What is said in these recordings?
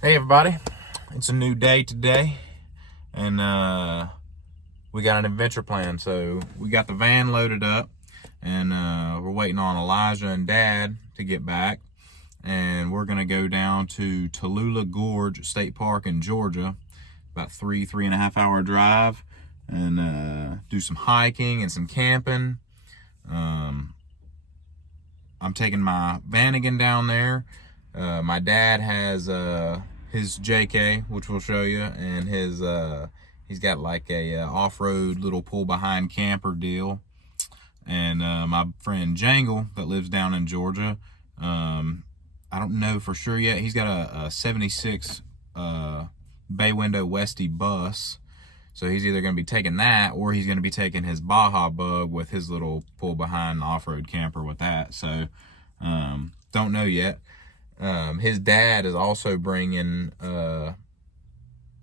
Hey everybody, it's a new day today, and we got an adventure plan. So we got the van loaded up, and we're waiting on Elijah and Dad to get back, and we're gonna go down to Tallulah Gorge State Park in Georgia, about three and a half hour drive, and do some hiking and some camping. I'm taking my Vanagon down there. My dad has his JK, which we'll show you, and his he's got like a off-road little pull-behind camper deal. And my friend Jangle that lives down in Georgia, I don't know for sure yet. He's got a 76 bay window Westy bus. So he's either going to be taking that, or he's going to be taking his Baja Bug with his little pull-behind off-road camper with that. So, don't know yet. His dad is also bringing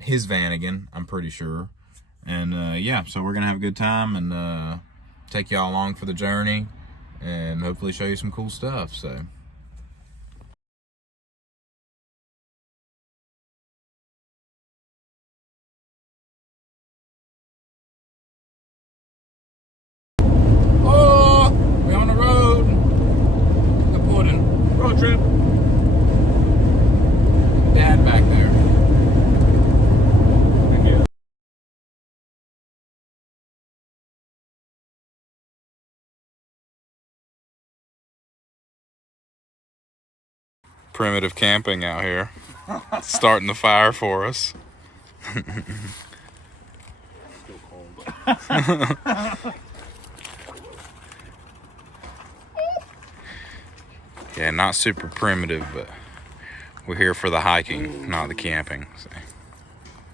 his Vanagon, I'm pretty sure. And yeah, so we're going to have a good time and take y'all along for the journey and hopefully show you some cool stuff. So. Trip. Dad back there. Thank you. Primitive camping out here. Starting the fire for us. Still cold. Yeah, not super primitive, but we're here for the hiking, not the camping. So.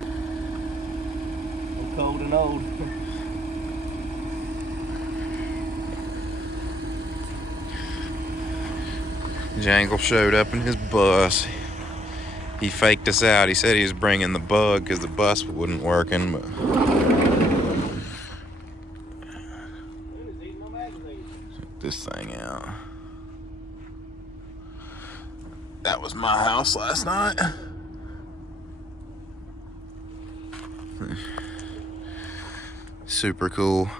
I'm cold and old. Jangle showed up in his bus. He faked us out. He said he was bringing the bug because the bus wasn't working, but check this thing out. That was my house last night. Super cool.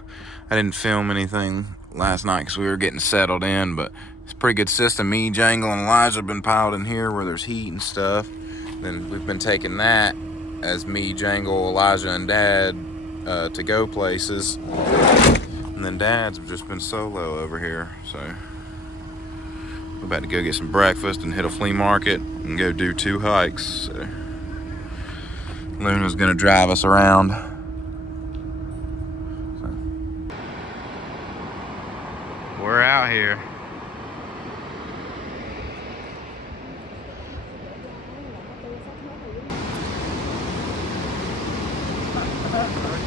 I didn't film anything last night because we were getting settled in, but it's a pretty good system. Me, Jangle, and Elijah have been piled in here where there's heat and stuff. Then we've been taking that as me, Jangle, Elijah, and Dad to go places. And then Dad's just been solo over here, so we're about to go get some breakfast and hit a flea market and go do 2 hikes. So Luna's gonna drive us around. So we're out here.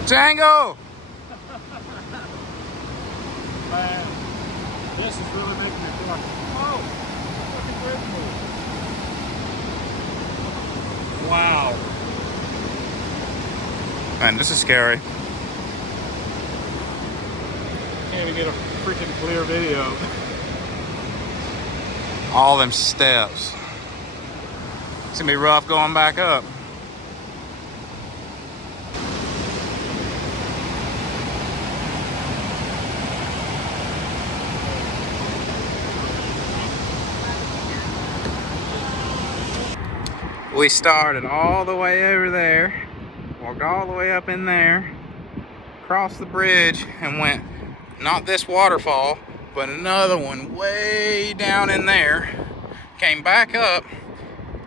Jangle! Man, this is really making me feel like, oh, fucking wow. Man, this is scary. Can't even get a freaking clear video. All them steps. It's gonna be rough going back up. We started all the way over there, walked all the way up in there, crossed the bridge, and went, not this waterfall, but another one way down in there. Came back up,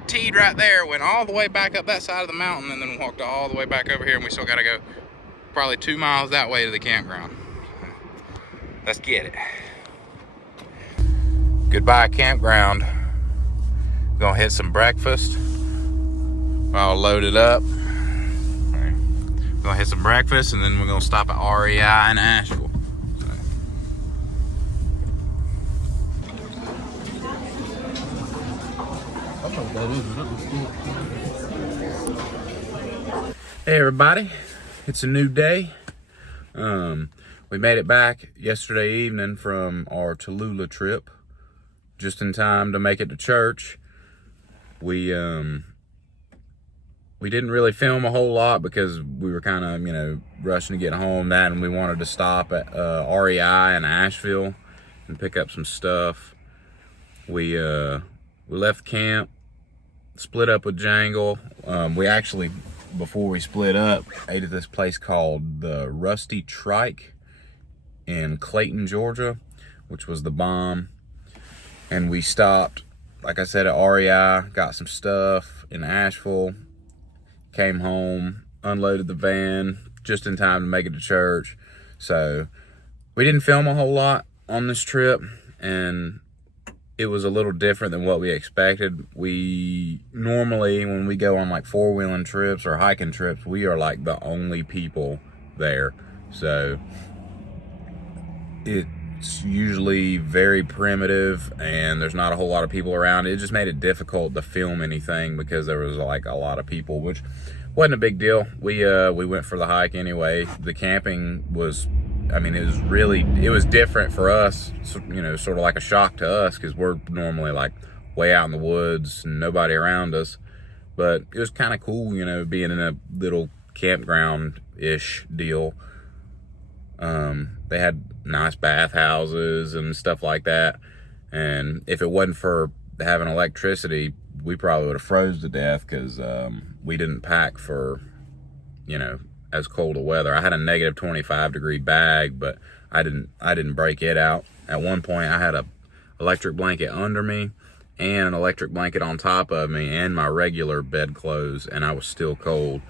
teed right there, went all the way back up that side of the mountain, and then walked all the way back over here, and we still gotta go probably 2 miles that way to the campground. Let's get it. Goodbye campground. Gonna hit some breakfast. All loaded up. We're gonna hit some breakfast, and then we're gonna stop at REI in Asheville. Hey everybody, it's a new day. We made it back yesterday evening from our Tallulah trip, just in time to make it to church. We we didn't really film a whole lot because we were kind of, you know, rushing to get home. And we wanted to stop at REI in Asheville and pick up some stuff. We left camp, split up with Jangle. We actually, before we split up, ate at this place called the Rusty Trike in Clayton, Georgia, which was the bomb. And we stopped, like I said, at REI, got some stuff in Asheville, came home, unloaded the van just in time to make it to church. So we didn't film a whole lot on this trip, and it was a little different than what we expected. We normally, when we go on like four-wheeling trips or hiking trips, we are like the only people there. So it's usually very primitive and there's not a whole lot of people around. It just made it difficult to film anything because there was like a lot of people, which wasn't a big deal. We went for the hike anyway. The camping was, I mean, it was different for us, you know, sort of like a shock to us because we're normally like way out in the woods and nobody around us. But it was kind of cool, you know, being in a little campground-ish deal. They had nice bathhouses and stuff like that. And if it wasn't for having electricity, we probably would have froze to death because we didn't pack for, you know, as cold a weather. I had a negative 25-degree bag, but I didn't break it out. At one point, I had a electric blanket under me and an electric blanket on top of me and my regular bedclothes, and I was still cold.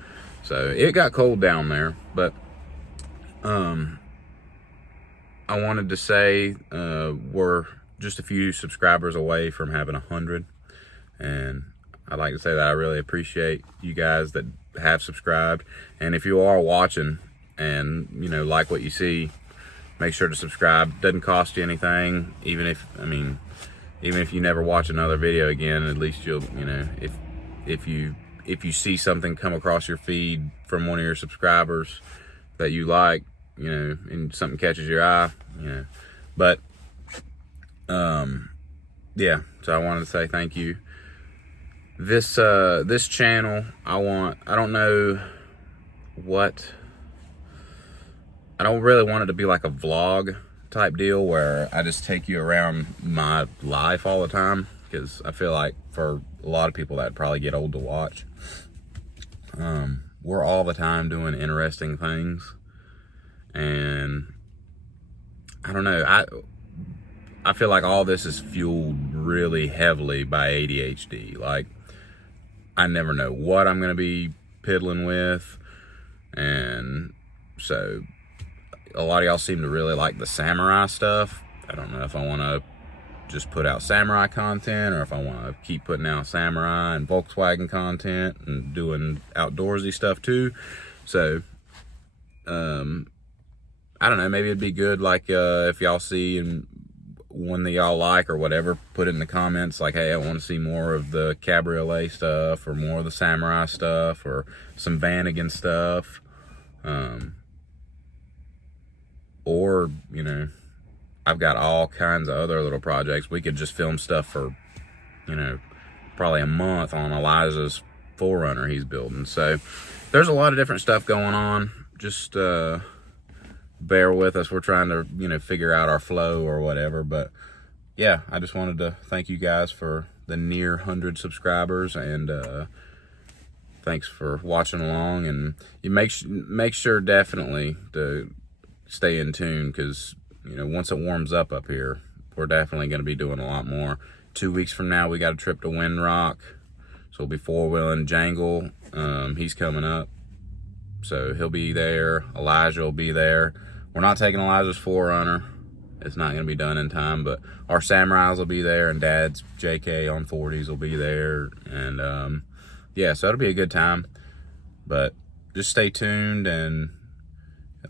So it got cold down there, but I wanted to say we're just a few subscribers away from having 100, and I'd like to say that I really appreciate you guys that have subscribed. And if you are watching and, you know, like what you see, make sure to subscribe. Doesn't cost you anything. Even if you never watch another video again, at least you'll, you know, if you see something come across your feed from one of your subscribers that you like, you know, and something catches your eye, you know. But yeah, so I wanted to say thank you. This channel, I don't really want it to be like a vlog type deal where I just take you around my life all the time, because I feel like for a lot of people that'd probably get old to watch. We're all the time doing interesting things, and I don't know, I feel like all this is fueled really heavily by ADHD. Like, I never know what I'm gonna be piddling with, and so a lot of y'all seem to really like the samurai stuff. I don't know if I want to just put out samurai content or if I want to keep putting out samurai and Volkswagen content and doing outdoorsy stuff too. So I don't know, maybe it'd be good, like, if y'all see and one that y'all like or whatever, put it in the comments like, hey, I want to see more of the cabriolet stuff or more of the samurai stuff or some Vanagon stuff. Or, you know, I've got all kinds of other little projects. We could just film stuff for, you know, probably a month on Elijah's 4Runner he's building. So there's a lot of different stuff going on. Just bear with us. We're trying to, you know, figure out our flow or whatever. But yeah, I just wanted to thank you guys for the near 100 subscribers, and thanks for watching along. And you make sure definitely to stay in tune, because, you know, once it warms up here, we're definitely going to be doing a lot more. 2 weeks from now, we got a trip to Windrock, so we'll be four-wheeling. Jangle, he's coming up, so he'll be there. Elijah will be there. We're not taking Elijah's 4Runner. It's not going to be done in time, but our Samurais will be there, and Dad's JK on 40s will be there. And yeah, so it'll be a good time. But just stay tuned, and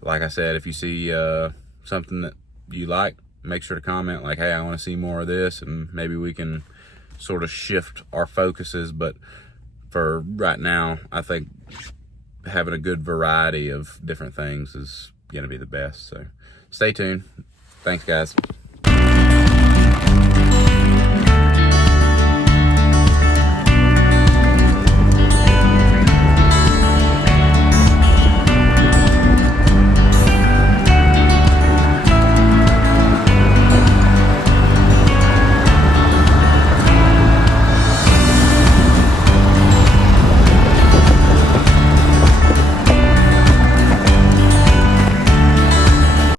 like I said, if you see something that you like, make sure to comment like, hey, I want to see more of this, and maybe we can sort of shift our focuses. But for right now, I think having a good variety of different things is going to be the best. So stay tuned. Thanks, guys.